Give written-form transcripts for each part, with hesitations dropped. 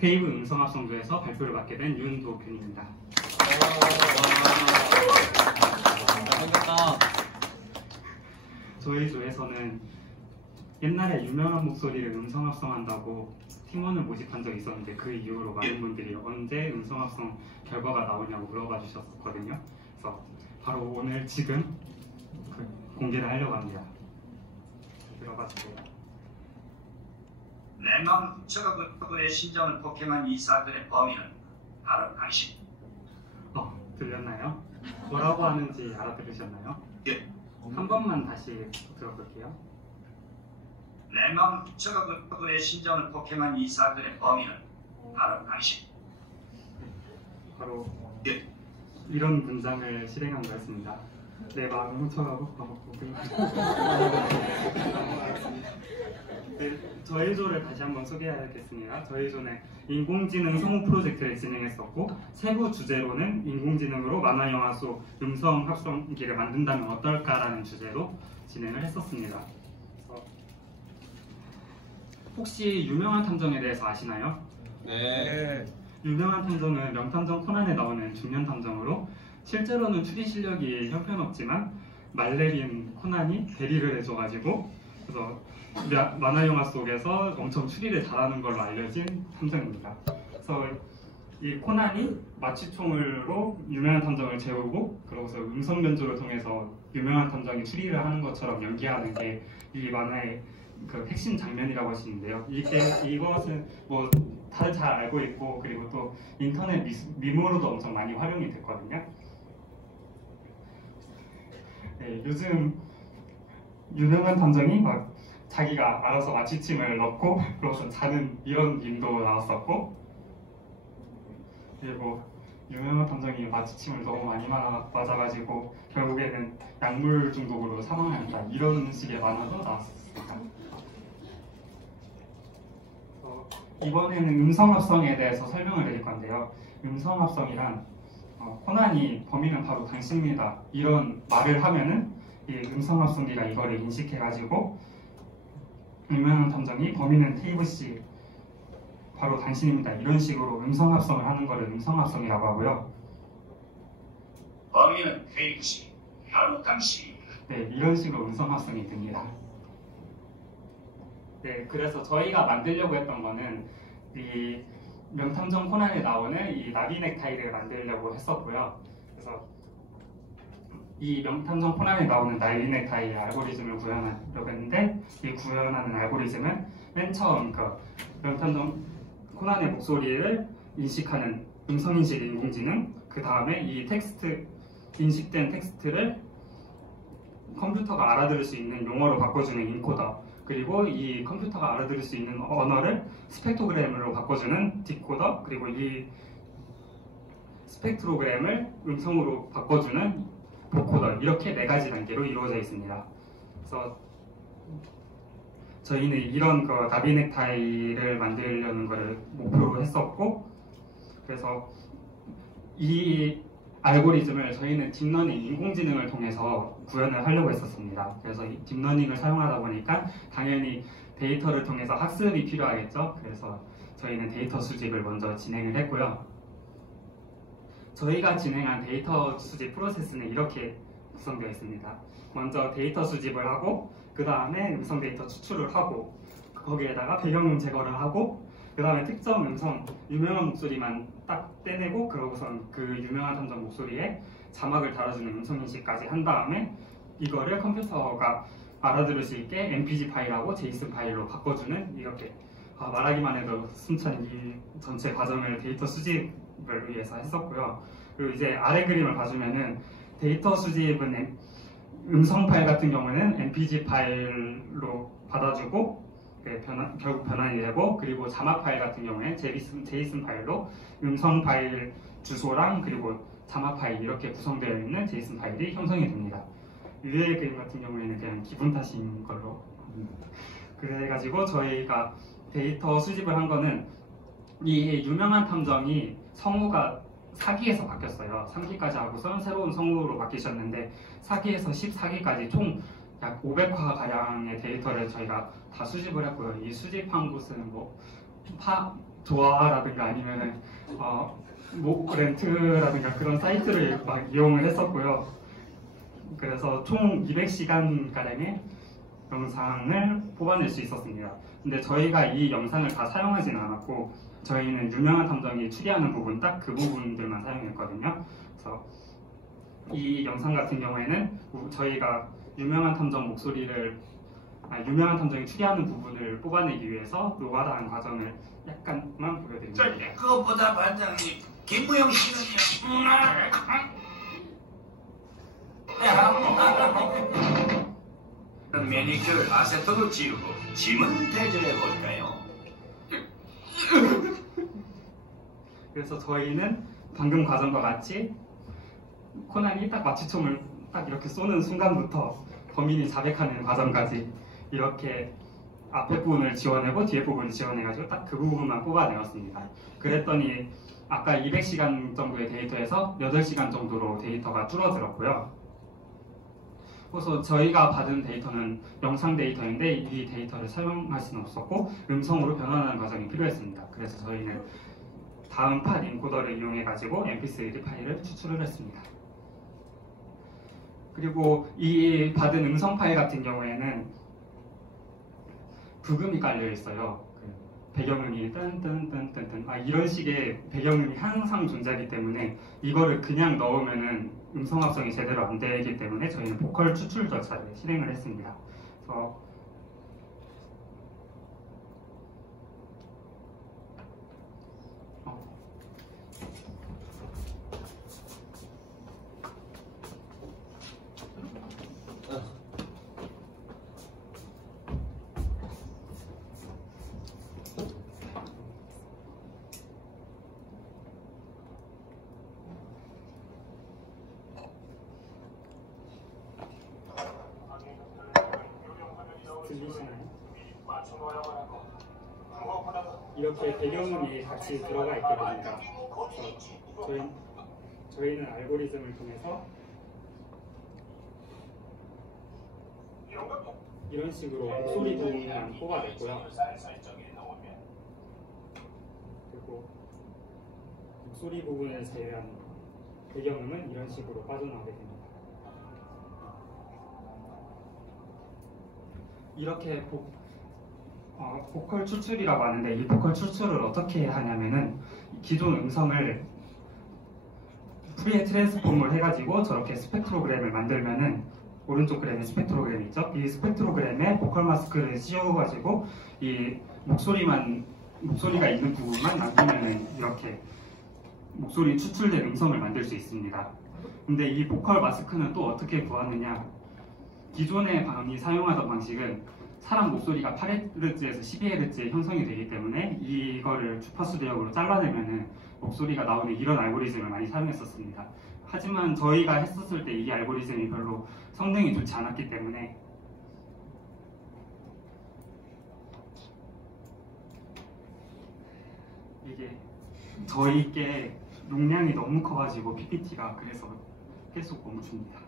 테이블 음성합성조에서 발표를 맡게 된 윤도균입니다. 반갑다. 저희 조에서는 옛날에 유명한 목소리를 음성합성한다고 팀원을 모집한 적이 있었는데 그 이후로 많은 분들이 언제 음성합성 결과가 나오냐고 물어봐 주셨거든요. 그래서 바로 오늘 지금 공개를 하려고 합니다. 들어가 주세요. 내 마음 훔쳐가고 그의 심장을 폭행한 이 사건의 범인은 바로 당신. 들렸나요? 뭐라고 하는지 알아들으셨나요? 예. 한 번만 다시 들어볼게요. 내 마음 훔쳐가고 그의 심장을 폭행한 이 사건의 범인은 바로 당신. 바로 예. 이런 문장을 실행한 거였습니다. 내 마음을 훔쳐가고 네, 저희 조를 다시 한번 소개하겠습니다. 저희 조는 인공지능 성우 프로젝트를 진행했었고 세부 주제로는 인공지능으로 만화 영화 속 음성 합성기를 만든다면 어떨까라는 주제로 진행을 했었습니다. 혹시 유명한 탐정에 대해서 아시나요? 네. 유명한 탐정은 명탐정 코난에 나오는 중년 탐정으로 실제로는 추리 실력이 형편없지만 말레린 코난이 대리를 해줘가지고 그래서 만화 영화 속에서 엄청 추리를 잘하는 걸로 알려진 탐정입니다. 그래서 이 코난이 마취총으로 유명한 탐정을 재우고 그러고서 음성 변조를 통해서 유명한 탐정이 추리를 하는 것처럼 연기하는 게 이 만화의 그 핵심 장면이라고 하시는데요. 이것은 뭐 다들 잘 알고 있고 그리고 또 인터넷 밈으로도 엄청 많이 활용이 됐거든요. 네, 요즘 유명한 탐정이 막 자기가 알아서 마취침을 넣고 그러고서 자는 이런 밈도 나왔었고 그리고 유명한 탐정이 마취침을 너무 많이 맞아가지고 결국에는 약물 중독으로 사망한다 이런 식의 만화도 나왔습니다. 이번에는 음성합성에 대해서 설명을 드릴 건데요. 음성합성이란 코난이 범인은 바로 당신입니다 이런 말을 하면은 이 음성합성기가 이거를 인식해가지고 유명한 탐정이 범인은 테이브 씨 바로 당신입니다 이런 식으로 음성합성을 하는 거를 음성합성이라고 하고요. 범인은 테이브 씨 바로 당신. 네, 이런 식으로 음성합성이 됩니다. 네, 그래서 저희가 만들려고 했던 거는 이 명탐정 코난에 나오는 이 나비 넥타이를 만들려고 했었고요. 그래서 이 명탐정 코난에 나오는 나비 넥타이의 알고리즘을 구현하려고 했는데 이 구현하는 알고리즘은 맨 처음 그 명탐정 코난의 목소리를 인식하는 음성인식 인공지능 그 다음에 이 텍스트 인식된 텍스트를 컴퓨터가 알아들을 수 있는 용어로 바꿔주는 인코더 그리고 이 컴퓨터가 알아들을 수 있는 언어를 스펙트로그램으로 바꿔주는 디코더 그리고 이 스펙트로그램을 음성으로 바꿔주는 보코더 이렇게 4가지 단계로 이루어져 있습니다. 그래서 저희는 이런 그 나비 넥타이를 만들려는 것을 목표로 했었고 그래서 이 알고리즘을 저희는 딥러닝, 인공지능을 통해서 구현을 하려고 했었습니다. 그래서 이 딥러닝을 사용하다 보니까 당연히 데이터를 통해서 학습이 필요하겠죠. 그래서 저희는 데이터 수집을 먼저 진행을 했고요. 저희가 진행한 데이터 수집 프로세스는 이렇게 구성되어 있습니다. 먼저 데이터 수집을 하고 그 다음에 음성 데이터 추출을 하고 거기에다가 배경음 제거를 하고 그 다음에 특정 음성, 유명한 목소리만 딱 떼내고 그러고선 그 유명한 탐정 목소리에 자막을 달아주는 음성인식까지 한 다음에 이거를 컴퓨터가 알아들을 수 있게 MPG 파일하고 JSON 파일로 바꿔주는 이렇게 말하기만 해도 순찬 이 전체 과정을 데이터 수집을 위해서 했었고요. 그리고 이제 아래 그림을 봐주면은 데이터 수집은 음성 파일 같은 경우는 MPG 파일로 받아주고 결국 변환이 되고 그리고 자막 파일 같은 경우에 JSON 파일로 음성 파일 주소랑 그리고 자막 파일 이렇게 구성되어 있는 JSON 파일이 형성이 됩니다. 위의 그림 같은 경우에는 그냥 기분 탓인 걸로 그래가지고 저희가 데이터 수집을 한 거는 이 유명한 탐정이 성우가 4기에서 바뀌었어요. 3기까지 하고선 새로운 성우로 바뀌셨는데 4기에서 14기까지 총 약 500화 가량의 데이터를 저희가 다 수집을 했고요. 이 수집한 곳은 뭐 도어라든가 아니면은 목 렌트라든가 그런 사이트를 막 이용을 했었고요. 그래서 총 200시간 가량의 영상을 뽑아낼 수 있었습니다. 근데 저희가 이 영상을 다 사용하진 않았고 저희는 유명한 탐정이 추리하는 부분 딱 그 부분들만 사용했거든요. 그래서 이 영상 같은 경우에는 저희가 유명한 탐정이 추리하는 부분을 뽑아내기 위해서 노가다한 과정을 약간만 보여드립니다. 그것보다 반장님 김무영 씨는요. 매니큐어 아세톤을 지우고 짐은 대절해 볼까요? 그래서 저희는 방금 과정과 같이 코난이 딱 마취총을 딱 이렇게 쏘는 순간부터 범인이 자백하는 과정까지 이렇게 앞에 부분을 지워내고 뒤에 부분을 지워내가지고 딱 그 부분만 뽑아내었습니다. 그랬더니 아까 200시간 정도의 데이터에서 8시간 정도로 데이터가 줄어들었고요. 그래서 저희가 받은 데이터는 영상 데이터인데 이 데이터를 사용할 수는 없었고 음성으로 변환하는 과정이 필요했습니다. 그래서 저희는 다음 팟 인코더를 이용해가지고 mp3 파일을 추출을 했습니다. 그리고 이 받은 음성 파일 같은 경우에는 부금이 깔려 있어요. 배경음이 딴딴딴딴딴 이런 식의 배경음이 항상 존재하기 때문에 이거를 그냥 넣으면은 음성 합성이 제대로 안 되기 때문에 저희는 보컬 추출 절차를 실행을 했습니다. 그래서 들리시나요? 이렇게 배경음이 같이 들어가 있게 됩니다. 저희는 알고리즘을 통해서 이런 식으로 목소리 부분만 뽑아냈고요. 그리고 목소리 부분을 제외한 배경음은 이런 식으로 빠져나오게 됩니다. 이렇게 보컬 추출이라고 하는데 이 보컬 추출을 어떻게 하냐면은 기존 음성을 프리에 트랜스폼을 해가지고 저렇게 스펙트로그램을 만들면은 오른쪽 그램에 스펙트로그램이 있죠? 이 스펙트로그램에 보컬 마스크를 씌워가지고 이 목소리가 있는 부분만 남기면은 이렇게 목소리 추출된 음성을 만들 수 있습니다. 근데 이 보컬 마스크는 또 어떻게 구하느냐? 기존에 많이 사용하던 방식은 사람 목소리가 8Hz에서 12Hz에 형성이 되기 때문에 이거를 주파수 대역으로 잘라내면은 목소리가 나오는 이런 알고리즘을 많이 사용했었습니다. 하지만 저희가 했었을 때 이 알고리즘이 별로 성능이 좋지 않았기 때문에 이게 저희께 용량이 너무 커가지고 PPT가 그래서 계속 멈춥니다.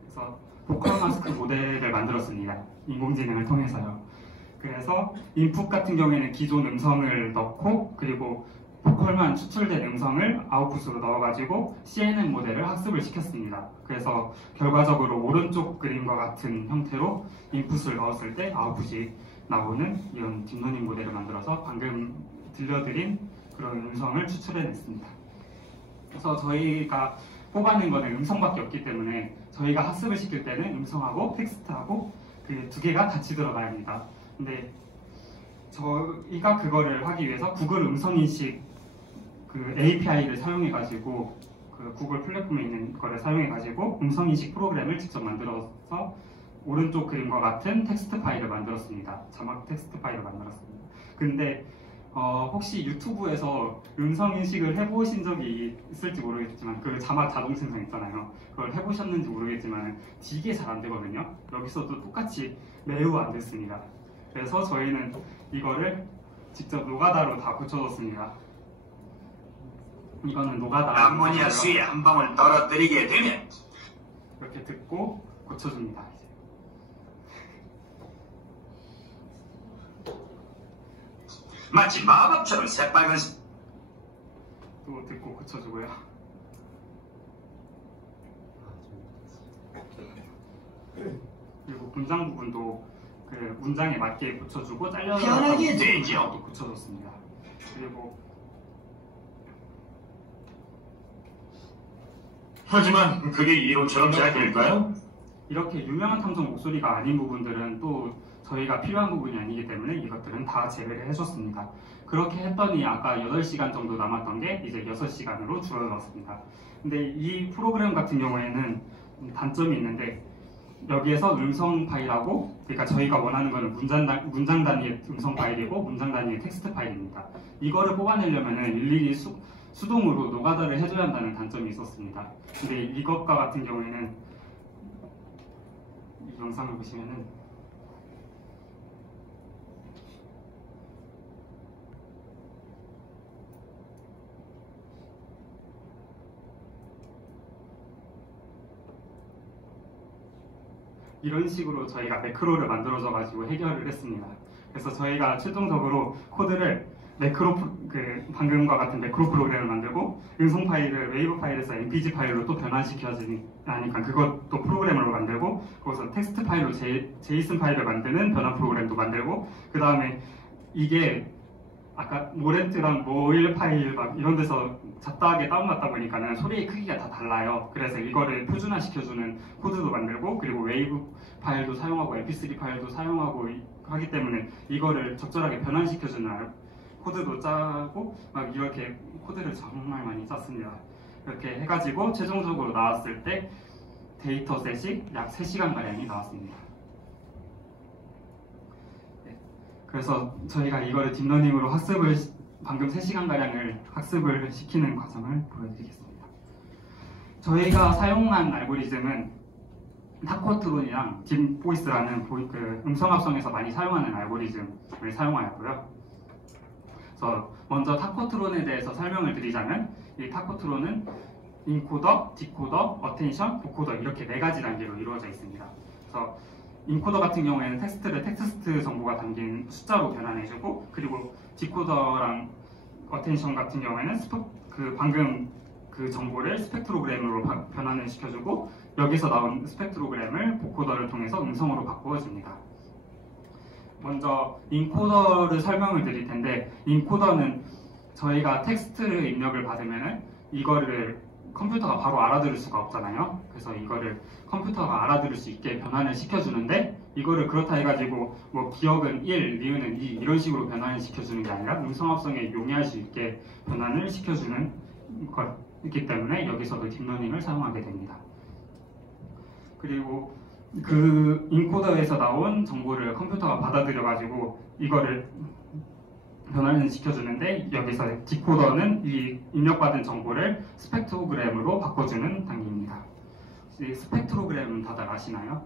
그래서 보컬 마스크 모델을 만들었습니다. 인공지능을 통해서요. 그래서 인풋 같은 경우에는 기존 음성을 넣고 그리고 보컬만 추출된 음성을 아웃풋으로 넣어가지고 CNN 모델을 학습을 시켰습니다. 그래서 결과적으로 오른쪽 그림과 같은 형태로 인풋을 넣었을 때 아웃풋이 나오는 이런 딥러닝 모델을 만들어서 방금 들려드린 그런 음성을 추출해냈습니다. 그래서 저희가 뽑아낸 거는 음성밖에 없기 때문에 저희가 학습을 시킬 때는 음성하고 텍스트하고 그 두 개가 같이 들어가야 합니다. 근데 저희가 그거를 하기 위해서 구글 음성인식 그 API를 사용해가지고 그 구글 플랫폼에 있는 거를 사용해가지고 음성인식 프로그램을 직접 만들어서 오른쪽 그림과 같은 텍스트 파일을 만들었습니다. 자막 텍스트 파일을 만들었습니다. 근데 혹시 유튜브에서 음성 인식을 해보신 적이 있을지 모르겠지만 그 자막 자동 생성 있잖아요. 그걸 해보셨는지 모르겠지만 되게 잘 안 되거든요. 여기서도 똑같이 매우 안 됐습니다. 그래서 저희는 이거를 직접 노가다로 다 고쳐줬습니다. 이거는 노가다. 암모니아 수에 한 방울 떨어뜨리게 되면 이렇게 듣고 고쳐줍니다. 마치 마법처럼 새빨간 또 듣고 고쳐주고요. 그리고 문장 부분도 그 문장에 맞게 고쳐주고 편하게 되죠. 또 고쳐줬습니다. 그리고 하지만 그게 이론처럼 잘 될까요? 이렇게 유명한 탐정 목소리가 아닌 부분들은 또 저희가 필요한 부분이 아니기 때문에 이것들은 다 제외를 해줬습니다. 그렇게 했더니 아까 8시간 정도 남았던 게 이제 6시간으로 줄어들었습니다. 근데 이 프로그램 같은 경우에는 단점이 있는데 여기에서 음성 파일하고, 그러니까 저희가 원하는 거는 문장 단위의 음성 파일이고 문장 단위의 텍스트 파일입니다. 이거를 뽑아내려면 일일이 수동으로 노가다를 해줘야 한다는 단점이 있었습니다. 근데 이것과 같은 경우에는 이 영상을 보시면은 이런 식으로 저희가 매크로를 만들어줘 가지고 해결을 했습니다. 그래서 저희가 최종적으로 코드를 방금과 같은 매크로 프로그램을 만들고 음성 파일을 웨이브 파일에서 MPG 파일로 또 변환시켜주니까 그것도 프로그램으로 만들고, 거기서 텍스트 파일로 제이슨 파일을 만드는 변환 프로그램도 만들고, 그 다음에 이게 아까 모렌트랑 모일 파일 막 이런 데서 잡다하게 다운받다 보니까는 소리의 크기가 다 달라요. 그래서 이거를 표준화시켜주는 코드도 만들고, 그리고 웨이브 파일도 사용하고 mp3 파일도 사용하고 하기 때문에 이거를 적절하게 변환시켜주는 코드도 짜고 막 이렇게 코드를 정말 많이 짰습니다. 이렇게 해가지고 최종적으로 나왔을 때 데이터셋이 약 3시간가량이 나왔습니다. 그래서 저희가 이거를 딥러닝으로 방금 3시간가량을 학습을 시키는 과정을 보여드리겠습니다. 저희가 사용한 알고리즘은 타코트론이랑 딥보이스라는 음성합성에서 많이 사용하는 알고리즘을 사용하였고요. 그래서 먼저 타코트론에 대해서 설명을 드리자면, 이 타코트론은 인코더, 디코더, 어텐션, 보코더 이렇게 4가지 단계로 이루어져 있습니다. 그래서 인코더 같은 경우에는 텍스트를 텍스트 정보가 담긴 숫자로 변환해주고, 그리고 디코더랑 어텐션 같은 경우에는 방금 그 정보를 스펙트로그램으로 변환을 시켜주고, 여기서 나온 스펙트로그램을 보코더를 통해서 음성으로 바꿔줍니다. 먼저 인코더를 설명을 드릴 텐데, 인코더는 저희가 텍스트를 입력을 받으면은 이거를 컴퓨터가 바로 알아들을 수가 없잖아요. 그래서 이거를 컴퓨터가 알아들을 수 있게 변환을 시켜주는데, 이거를 그렇다 해가지고 뭐 기억은 1, 리을은 2 이런 식으로 변환을 시켜주는 게 아니라 음성합성에 용이할 수 있게 변환을 시켜주는 것이기 때문에 여기서도 딥러닝을 사용하게 됩니다. 그리고 그 인코더에서 나온 정보를 컴퓨터가 받아들여가지고 이거를 변환을 시켜주는데, 여기서 디코더는 이 입력받은 정보를 스펙트로그램으로 바꿔주는 단계입니다. 스펙트로그램은 다들 아시나요?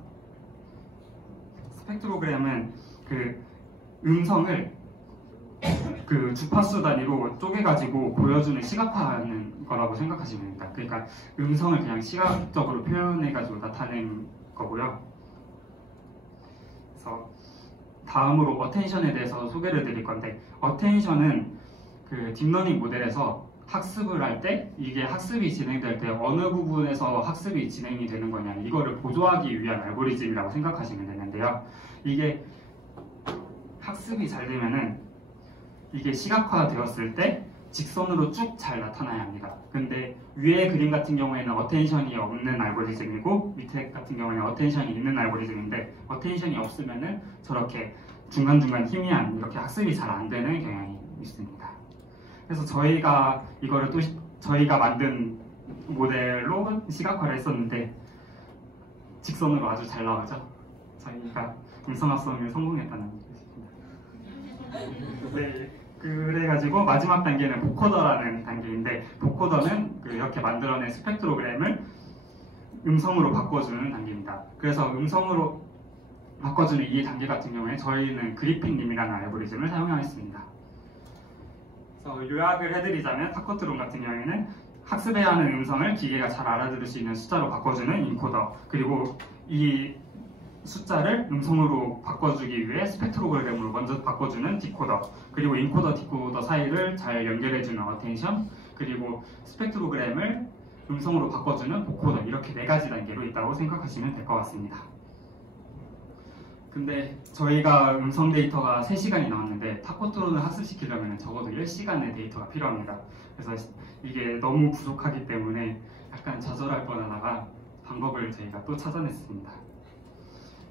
스펙트로그램은 그 음성을 그 주파수 단위로 쪼개가지고 보여주는 시각화하는 거라고 생각하시면 됩니다. 그러니까 음성을 그냥 시각적으로 표현해가지고 나타낸 거고요. 그래서 다음으로 어텐션에 대해서 소개를 드릴 건데, 어텐션은 그 딥러닝 모델에서 학습을 할 때 이게 학습이 진행될 때 어느 부분에서 학습이 진행이 되는 거냐, 이거를 보조하기 위한 알고리즘이라고 생각하시면 되는데요. 이게 학습이 잘 되면은 이게 시각화 되었을 때 직선으로 쭉 잘 나타나야 합니다. 근데 위에 그림 같은 경우에는 어텐션이 없는 알고리즘이고 밑에 같은 경우에는 어텐션이 있는 알고리즘인데, 어텐션이 없으면은 저렇게 중간중간 희미한 이렇게 학습이 잘 안 되는 경향이 있습니다. 그래서 저희가 이거를 또 저희가 만든 모델로 시각화를 했었는데 직선으로 아주 잘 나오죠. 저희가 음성합성을 성공했다는 뜻입니다. 네, 그래가지고 마지막 단계는 보코더라는 단계인데, 보코더는 이렇게 만들어낸 스펙트로그램을 음성으로 바꿔주는 단계입니다. 그래서 음성으로 바꿔주는 이 단계 같은 경우에 저희는 그리핀님이라는 알고리즘을 사용하였습니다. 그래서 요약을 해드리자면 타코트론 같은 경우에는 학습해야 하는 음성을 기계가 잘 알아들을 수 있는 숫자로 바꿔주는 인코더, 그리고 이 숫자를 음성으로 바꿔주기 위해 스펙트로그램으로 먼저 바꿔주는 디코더, 그리고 인코더, 디코더 사이를 잘 연결해주는 어텐션, 그리고 스펙트로그램을 음성으로 바꿔주는 보코더, 이렇게 4가지 단계로 있다고 생각하시면 될 것 같습니다. 근데 저희가 음성 데이터가 3시간이 나왔는데 타코트론을 학습시키려면 적어도 10시간의 데이터가 필요합니다. 그래서 이게 너무 부족하기 때문에 약간 좌절할 뻔하다가 방법을 저희가 또 찾아냈습니다.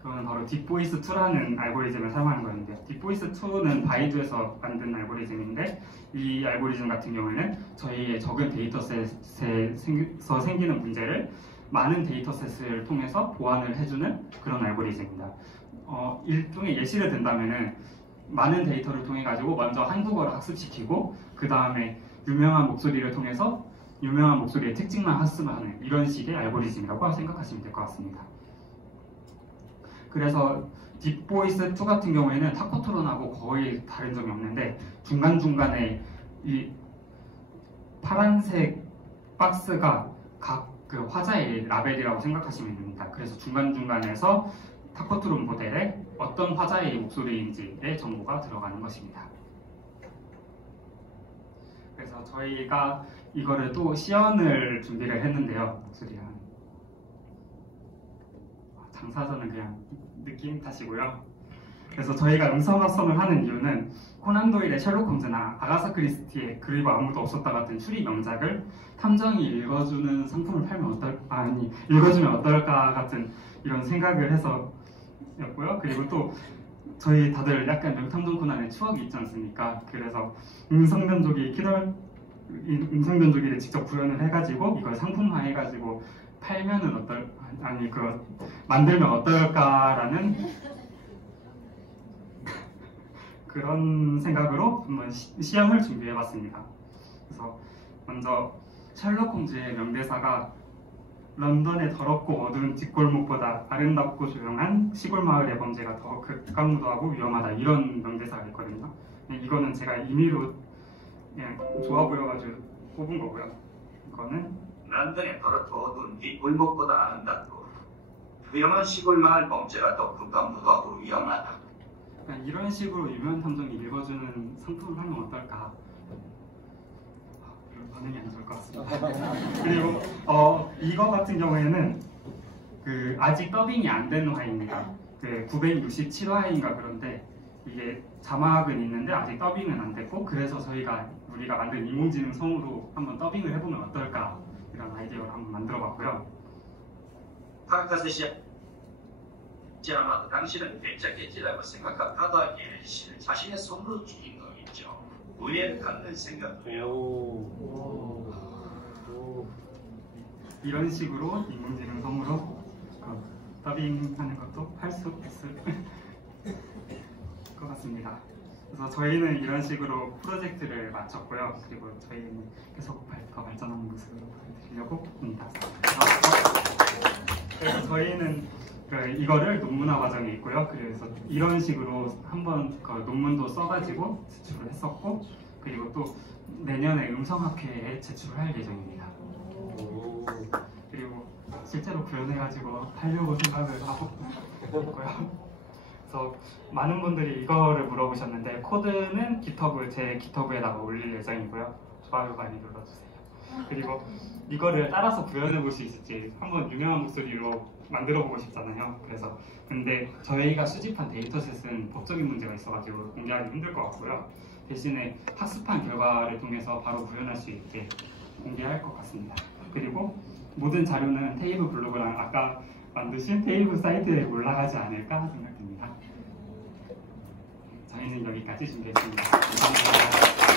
그거는 바로 딥보이스2라는 알고리즘을 사용하는 거였는데요. 딥보이스2는 바이두에서 만든 알고리즘인데, 이 알고리즘 같은 경우에는 저희의 적은 데이터셋에서 생기는 문제를 많은 데이터셋을 통해서 보완을 해주는 그런 알고리즘입니다. 일종의 예시를 든다면은 많은 데이터를 통해 가지고 먼저 한국어를 학습시키고 그 다음에 유명한 목소리를 통해서 유명한 목소리의 특징만 학습하는 이런 식의 알고리즘이라고 생각하시면 될 것 같습니다. 그래서 딥보이스2 같은 경우에는 타코트론하고 거의 다른 점이 없는데, 중간중간에 이 파란색 박스가 각 그 화자의 라벨이라고 생각하시면 됩니다. 그래서 중간중간에서 타코트론 모델에 어떤 화자의 목소리인지의 정보가 들어가는 것입니다. 그래서 저희가 이거를 또 시연을 준비를 했는데요. 목소리랑 장사전은 그냥 느낌 탓이고요. 그래서 저희가 음성 합성을 하는 이유는 코난 도일의 셜록 홈즈나 아가사 크리스티의 그리고 아무도 없었다 같은 추리 명작을 탐정이 읽어주는 상품을 팔면 읽어주면 어떨까 같은 이런 생각을 해서였고요. 그리고 또 저희 다들 약간 명탐정 코난의 추억이 있지 않습니까? 그래서 음성 변조기를 직접 구현을 해가지고 이걸 상품화해가지고 팔면은 만들면 어떨까라는 그런 생각으로 한번 시연을 준비해봤습니다. 그래서 먼저 셜록 홈즈의 명대사가 런던의 더럽고 어두운 뒷골목보다 아름답고 조용한 시골 마을의 범죄가 더 극강무도하고 위험하다, 이런 명대사가 있거든요. 이거는 제가 임의로 그냥 좋아 보여가지고 뽑은 거고요. 이거는 런던의 더럽고 어두운 뒷골목보다 아름답고 위험한 시골 마을 범죄가 더 극강무도하고 위험하다. 이런 식으로 유명 탐정이 읽어주는 상품을 하면 어떨까? 별로 반응이 안 좋을 것 같습니다. 그리고 이거 같은 경우에는 아직 더빙이 안 된 화입니다. 967화인가 그런데 이게 자막은 있는데 아직 더빙은 안 됐고, 그래서 우리가 만든 인공지능 성우로 한번 더빙을 해보면 어떨까, 이런 아이디어를 한번 만들어봤고요. 카카세시 아마도 당신은 괜찮겠지라고 생각하다가 자신의 손으로 죽인 거 있죠. 의뢰를 갖는 생각도요. 이런 식으로 인공지능 성우로 더빙하는 것도 할 수 있을 것 같습니다. 그래서 저희는 이런 식으로 프로젝트를 마쳤고요. 그리고 저희는 계속 더 발전하는 모습을 보여드리려고 합니다. 그래서 저희는 이거를 논문화 과정에 있고요. 그래서 이런 식으로 한번 논문도 써가지고 제출을 했었고, 그리고 또 내년에 음성학회에 제출을 할 예정입니다. 그리고 실제로 구현해가지고 하려고 생각을 하고 있고요. 그래서 많은 분들이 이거를 물어보셨는데, 코드는 제 깃허브에다가 올릴 예정이고요. 좋아요 많이 눌러주세요. 그리고 이거를 따라서 구현해 볼 수 있을지 한번 유명한 목소리로 만들어 보고 싶잖아요. 근데 저희가 수집한 데이터셋은 법적인 문제가 있어가지고 공개하기 힘들 것 같고요. 대신에 학습한 결과를 통해서 바로 구현할 수 있게 공개할 것 같습니다. 그리고 모든 자료는 테이블 블로그랑 아까 만드신 테이블 사이트에 올라가지 않을까 생각됩니다. 저희는 여기까지 준비했습니다. 감사합니다.